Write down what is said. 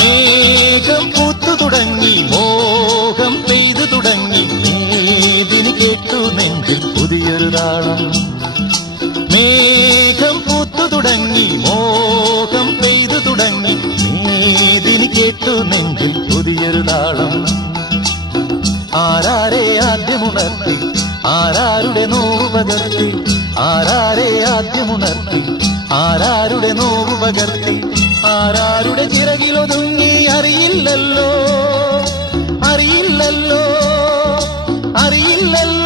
മേഘം പൂത്തു തുടങ്ങി, മോഹം പെയ്തു തുടങ്ങി, മേദിനി കേട്ടു നെഞ്ചിൽ പുതിയൊരു താളം. മേഘം പൂത്തു തുടങ്ങി, മോഹം പെയ്തു തുടങ്ങി, മേദിനി കേട്ടു നെഞ്ചിൽ പുതിയൊരു താളം. ആരാരെ ആദ്യമുണർത്തി, ആരാരുടെ നോവ് പകർത്തി, ആരാരെ ആദ്യമുണർത്തി, ആരാരുടെ നോവ് പകർത്തി, ആരാരുടെ ചിറകിലൊതുങ്ങി അറിയില്ലല്ലോ, അറിയില്ലല്ലോ, അറിയില്ലല്ലോ.